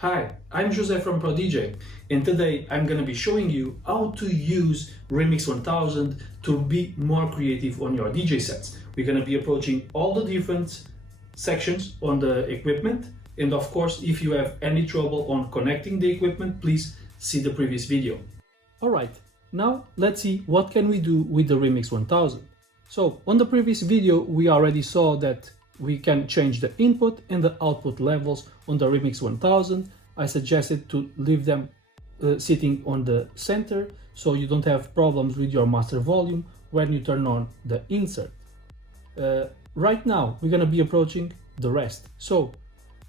Hi, I'm Jose from ProDJ, and today I'm going to be showing you how to use Remix 1000 to be more creative on your DJ sets. We're going to be approaching all the different sections on the equipment, and of course, if you have any trouble on connecting the equipment, please see the previous video. Alright, now let's see what can we do with the Remix 1000. So on the previous video we already saw that we can change the input and the output levels on the Remix 1000. I suggested to leave them sitting on the center so you don't have problems with your master volume when you turn on the insert. Right now we're going to be approaching the rest. So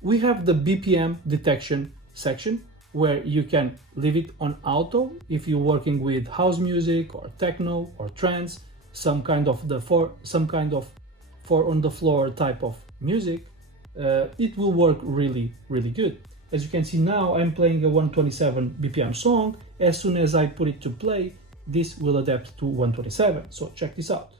we have the BPM detection section where you can leave it on auto if you're working with house music or techno or trance, some kind of four on the floor type of music. It will work really good. As you can see now, I'm playing a 127 BPM song. As soon as I put it to play, this will adapt to 127. So check this out.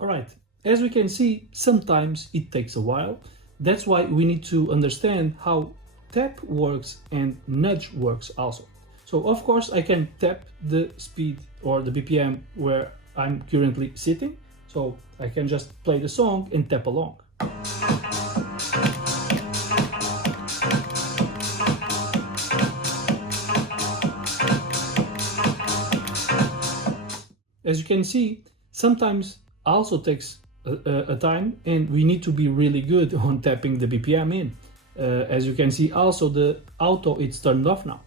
Alright, as we can see, sometimes it takes a while. That's why we need to understand how tap works and nudge works also. So of course I can tap the speed or the BPM where I'm currently sitting. So I can just play the song and tap along. As you can see, sometimes also takes a time, and we need to be really good on tapping the BPM in. As you can see also the auto, it's turned off now.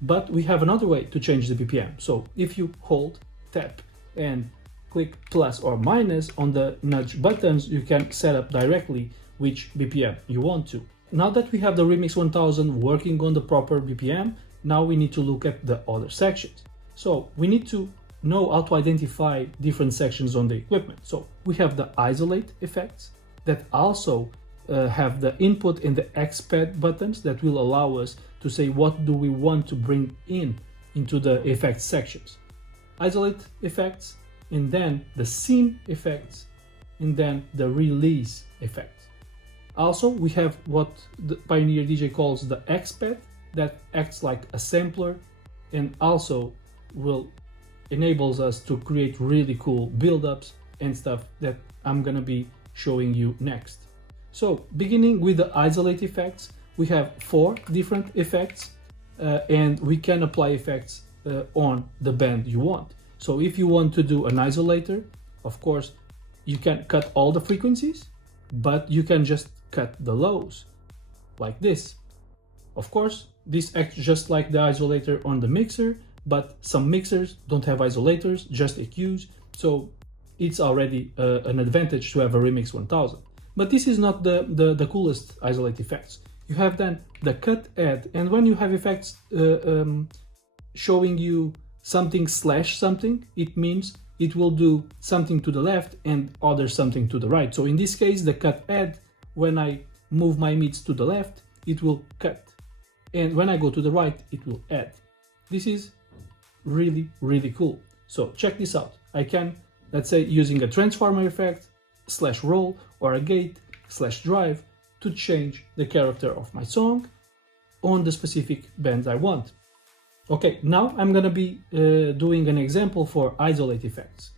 But we have another way to change the BPM. So if you hold, tap and click plus or minus on the nudge buttons, you can set up directly which BPM you want to. Now that we have the Remix 1000 working on the proper BPM, now we need to look at the other sections. So we need to know how to identify different sections on the equipment. So we have the isolate effects that also have the input and the X-pad buttons that will allow us to say what do we want to bring into the effects sections. Isolate effects, and then the scene effects, and then the release effects. Also we have what the Pioneer DJ calls the X-pad that acts like a sampler and also will enables us to create really cool build-ups and stuff that I'm gonna be showing you next. So beginning with the isolate effects, we have 4 different effects and we can apply effects on the band you want. So if you want to do an isolator, of course you can cut all the frequencies, but you can just cut the lows like this. Of course this acts just like the isolator on the mixer, but some mixers don't have isolators, just EQs, so it's already an advantage to have a Remix 1000. But this is not the coolest isolate effects. You have then the cut add, and when you have effects showing you something slash something, it means it will do something to the left and other something to the right. So in this case, the cut add, when I move my mids to the left, it will cut, and when I go to the right, it will add. This is really cool. So check this out. I can, let's say, using a transformer effect slash roll or a gate slash drive to change the character of my song on the specific band I want. Okay, now I'm gonna be doing an example for isolate effects.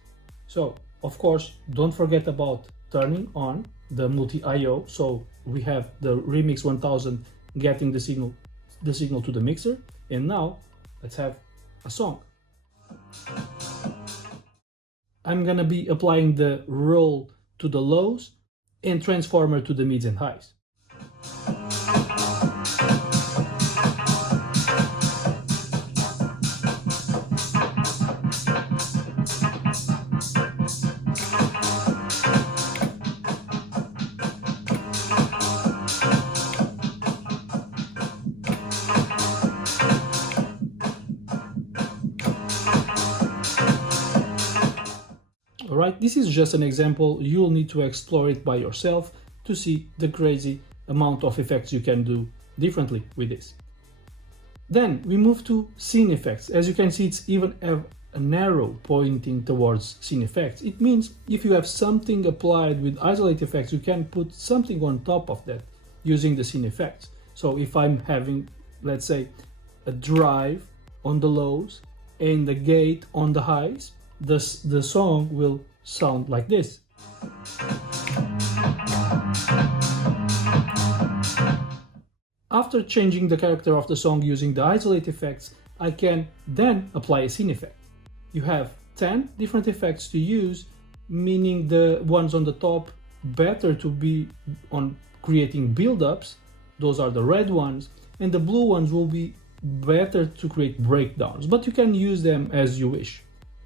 So of course don't forget about turning on the multi-IO, so we have the Remix 1000 getting the signal to the mixer, and now let's have a song. I'm gonna be applying the roll to the lows and transformer to the mids and highs. Alright, this is just an example. You'll need to explore it by yourself to see the crazy amount of effects you can do differently with this. Then we move to scene effects. As you can see, it's even an arrow pointing towards scene effects. It means if you have something applied with isolate effects, you can put something on top of that using the scene effects. So if I'm having, let's say, a drive on the lows and the gate on the highs, the song will sound like this. After changing the character of the song using the isolate effects, I can then apply a scene effect. You have 10 different effects to use, meaning the ones on the top better to be on creating build-ups, those are the red ones, and the blue ones will be better to create breakdowns, but you can use them as you wish.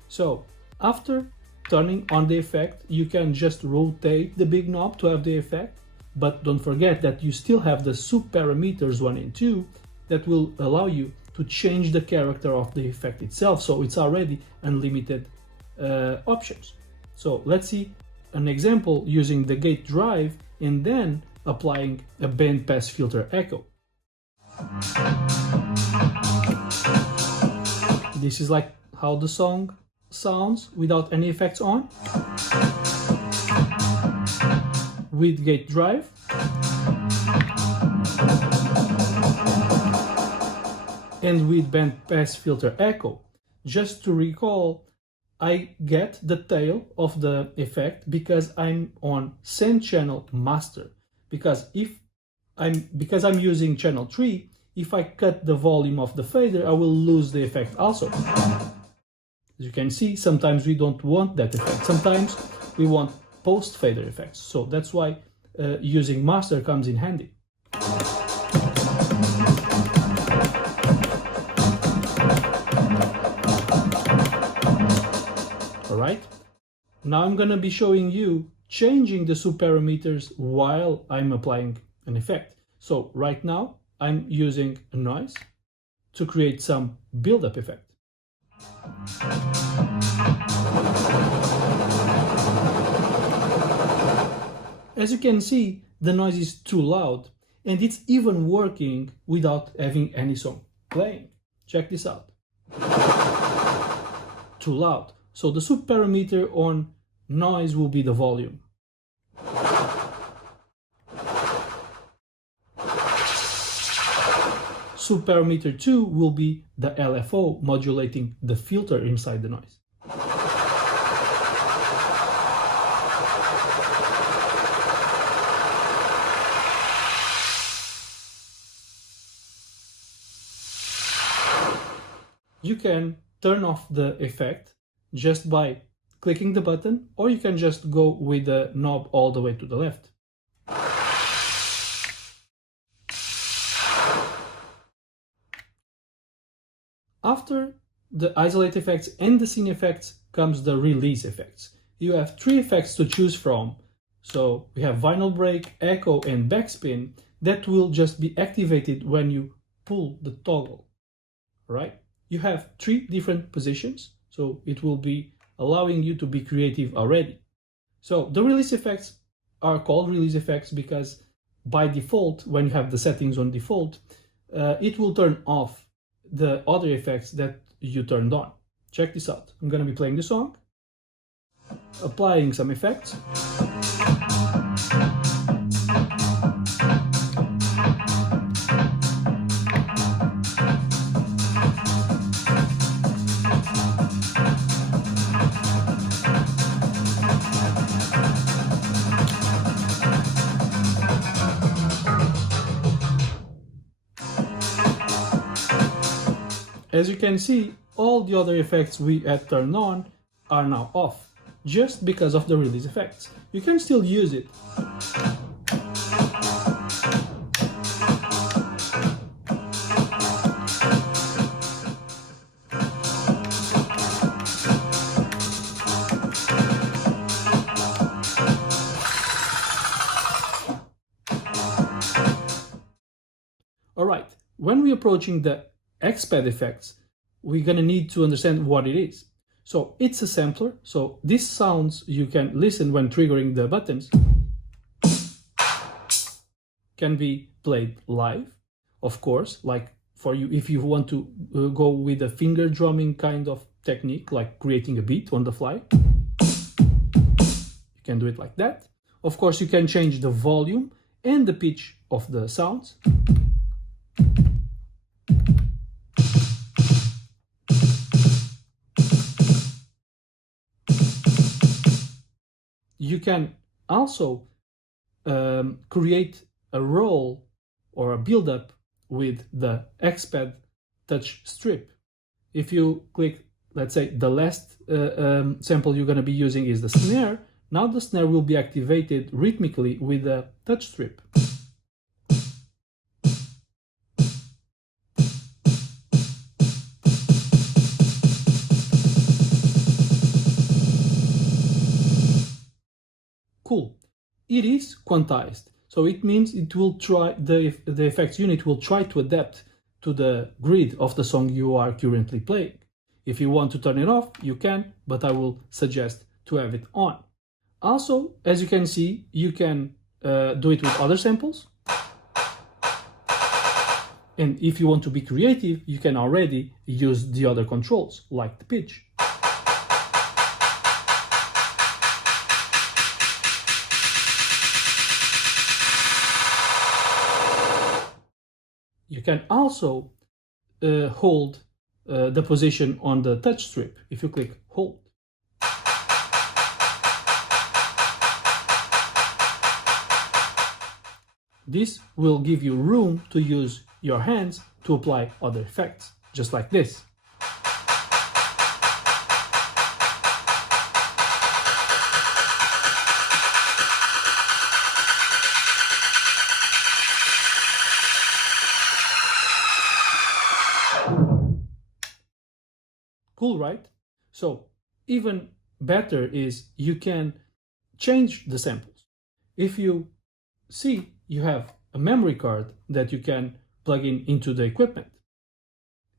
So after turning on the effect, you can just rotate the big knob to have the effect, but don't forget that you still have the sub parameters 1 and 2 that will allow you to change the character of the effect itself, so it's already unlimited options. So let's see an example using the gate drive and then applying a bandpass filter echo. This is like how the song sounds without any effects on. With gate drive. And with bandpass filter echo. Just to recall, I get the tail of the effect because I'm on send channel master. Because I'm using channel 3, if I cut the volume of the fader, I will lose the effect also. As you can see, sometimes we don't want that effect. Sometimes we want post fader effects. So that's why using master comes in handy. Alright, now I'm gonna be showing you changing the sub parameters while I'm applying an effect. So right now I'm using a noise to create some build-up effect. As you can see, the noise is too loud, and it's even working without having any song playing. Check this out. Too loud. So the sub parameter on noise will be the volume. Sub parameter 2 will be the LFO modulating the filter inside the noise. You can turn off the effect just by clicking the button, or you can just go with the knob all the way to the left. After the isolate effects and the scene effects comes the release effects. You have 3 effects to choose from. So we have vinyl break, echo and backspin that will just be activated when you pull the toggle, right? You have 3 different positions, so it will be allowing you to be creative already. So the release effects are called release effects because by default, when you have the settings on default, it will turn off the other effects that you turned on. Check this out. I'm going to be playing the song, applying some effects. As you can see, all the other effects we had turned on are now off, just because of the release effects. You can still use it. Alright, when we're approaching the X-pad effects, we're gonna need to understand what it is. So it's a sampler, so these sounds you can listen when triggering the buttons can be played live, of course, like for you if you want to go with a finger drumming kind of technique, like creating a beat on the fly. You can do it like that. Of course, you can change the volume and the pitch of the sounds. You can also create a roll or a build-up with the X-Pad touch strip. If you click, let's say, the last sample you're going to be using is the snare, now the snare will be activated rhythmically with the touch strip. Cool. It is quantized, so it means it will try, the effects unit will try to adapt to the grid of the song you are currently playing. If you want to turn it off, you can, but I will suggest to have it on. Also, as you can see, you can do it with other samples. And if you want to be creative, you can already use the other controls, like the pitch. You can also hold the position on the touch strip. If you click hold, this will give you room to use your hands to apply other effects, just like this. Cool, right? So even better is you can change the samples. If you see, you have a memory card that you can plug into the equipment.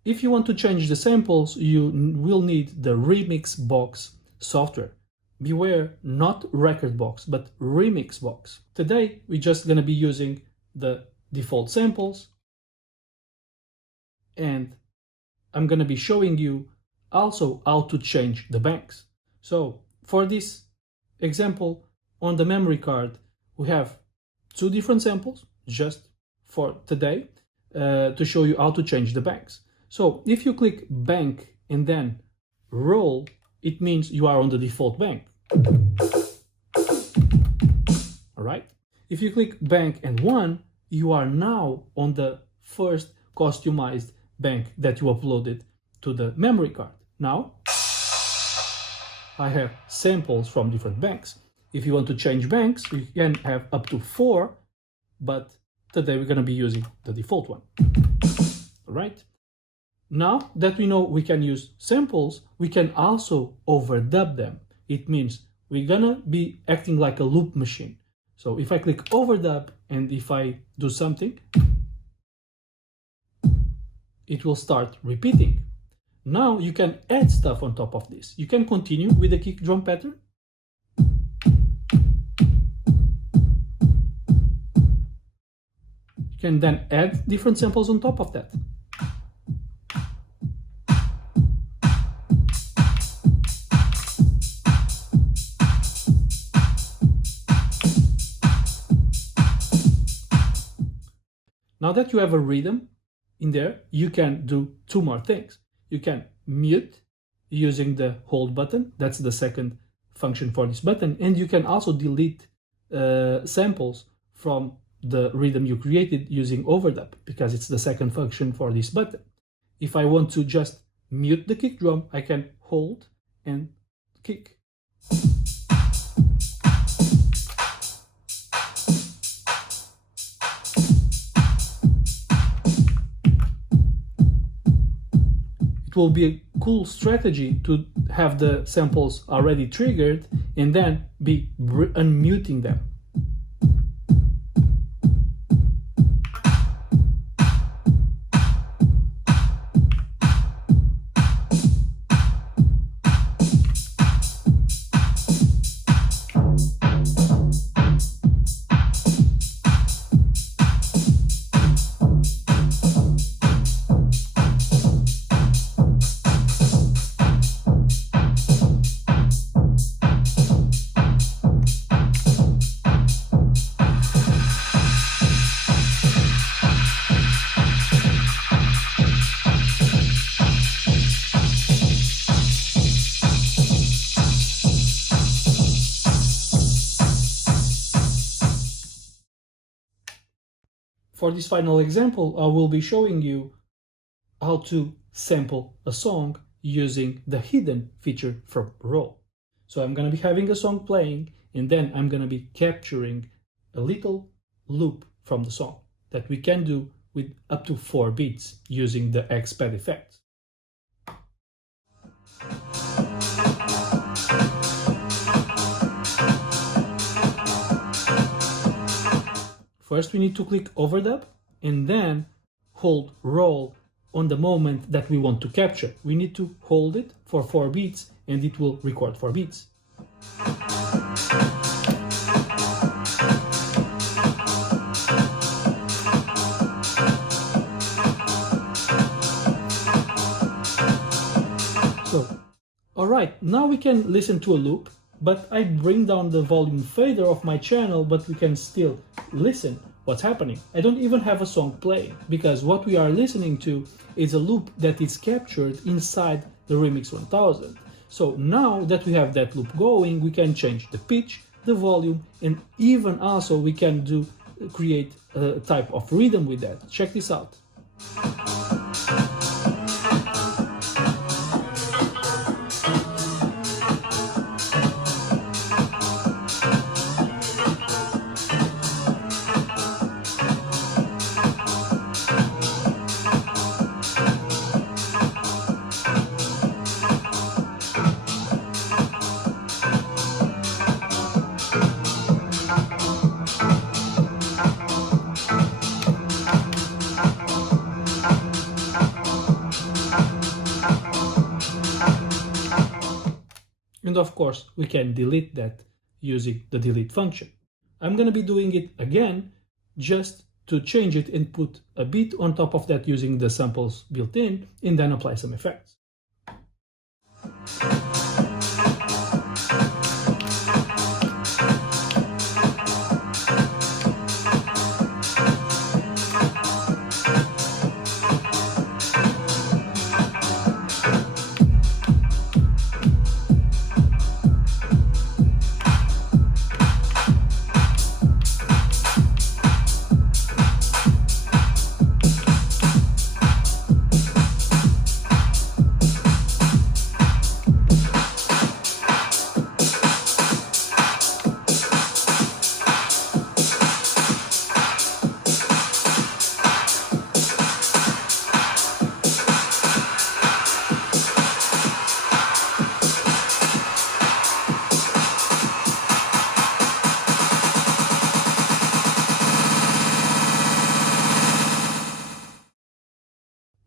If you want to change the samples, you will need the Remix Box software. Beware, not Record Box, but Remix Box. Today, we're just going to be using the default samples, and I'm going to be showing you also how to change the banks. So for this example, on the memory card, we have two different samples just for today to show you how to change the banks. So if you click bank and then roll, it means you are on the default bank. All right. If you click bank and 1, you are now on the first customized bank that you uploaded to the memory card. Now, I have samples from different banks. If you want to change banks, you can have up to 4, but today we're going to be using the default one. All right. Now that we know we can use samples, we can also overdub them. It means we're going to be acting like a loop machine. So if I click overdub and if I do something, it will start repeating. Now you can add stuff on top of this. You can continue with the kick drum pattern. You can then add different samples on top of that. Now that you have a rhythm in there, you can do two more things. You can mute using the hold button. That's the second function for this button. And you can also delete samples from the rhythm you created using overdub, because it's the second function for this button. If I want to just mute the kick drum, I can hold and kick. It will be a cool strategy to have the samples already triggered and then be unmuting them. For this final example, I will be showing you how to sample a song using the hidden feature from Roll. So I'm going to be having a song playing, and then I'm going to be capturing a little loop from the song that we can do with up to 4 beats using the X-Pad effect. First, we need to click Overdub and then hold Roll on the moment that we want to capture. We need to hold it for 4 beats and it will record 4 beats. So, alright, now we can listen to a loop, but I bring down the volume fader of my channel, but we can still listen what's happening. I don't even have a song playing, because what we are listening to is a loop that is captured inside the Remix 1000. So now that we have that loop going, we can change the pitch, the volume, and even also we can create a type of rhythm with that. Check this out. And of course, we can delete that using the delete function. I'm going to be doing it again just to change it and put a beat on top of that using the samples built in, and then apply some effects.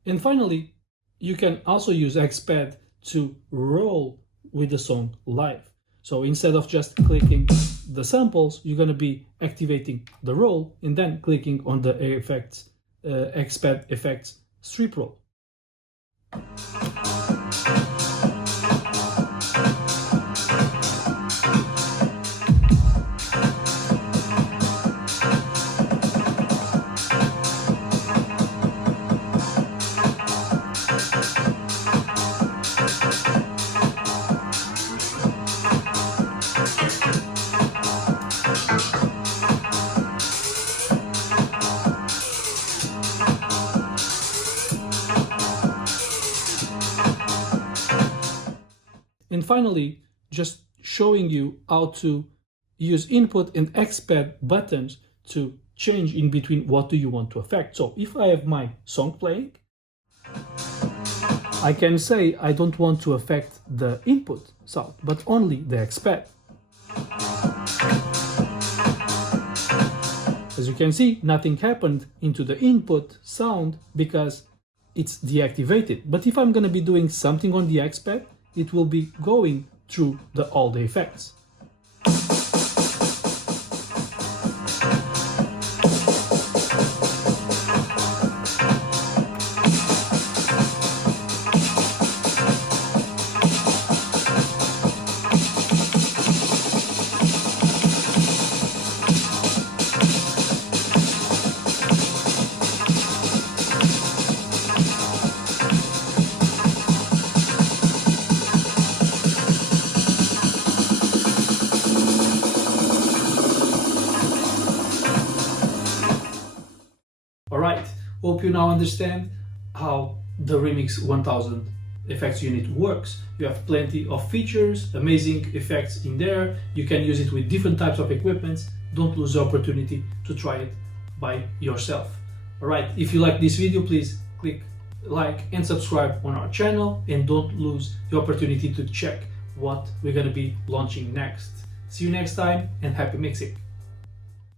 And finally, you can also use X-Pad to roll with the song live. So instead of just clicking the samples, you're going to be activating the roll and then clicking on the effects, X-Pad effects strip roll. And finally, just showing you how to use input and X-Pad buttons to change in between what do you want to affect. So if I have my song playing, I can say I don't want to affect the input sound, but only the X-Pad. As you can see, nothing happened into the input sound because it's deactivated. But if I'm going to be doing something on the X-Pad, it will be going through all the effects. Hope you now understand how the Remix 1000 effects unit works. You have plenty of features, amazing effects in there. You can use it with different types of equipments. Don't lose the opportunity to try it by yourself. Alright, if you like this video, please click like and subscribe on our channel, and don't lose the opportunity to check what we're going to be launching next. See you next time, and happy mixing!